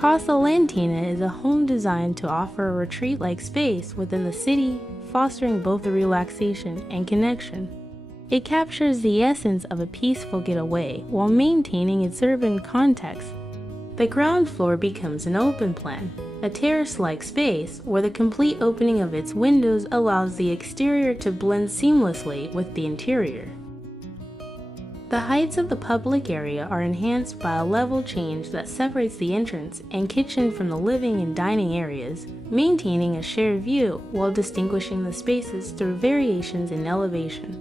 Casa Lantana is a home designed to offer a retreat-like space within the city, fostering both the relaxation and connection. It captures the essence of a peaceful getaway while maintaining its urban context. The ground floor becomes an open plan, a terrace-like space where the complete opening of its windows allows the exterior to blend seamlessly with the interior. The heights of the public area are enhanced by a level change that separates the entrance and kitchen from the living and dining areas, maintaining a shared view while distinguishing the spaces through variations in elevation.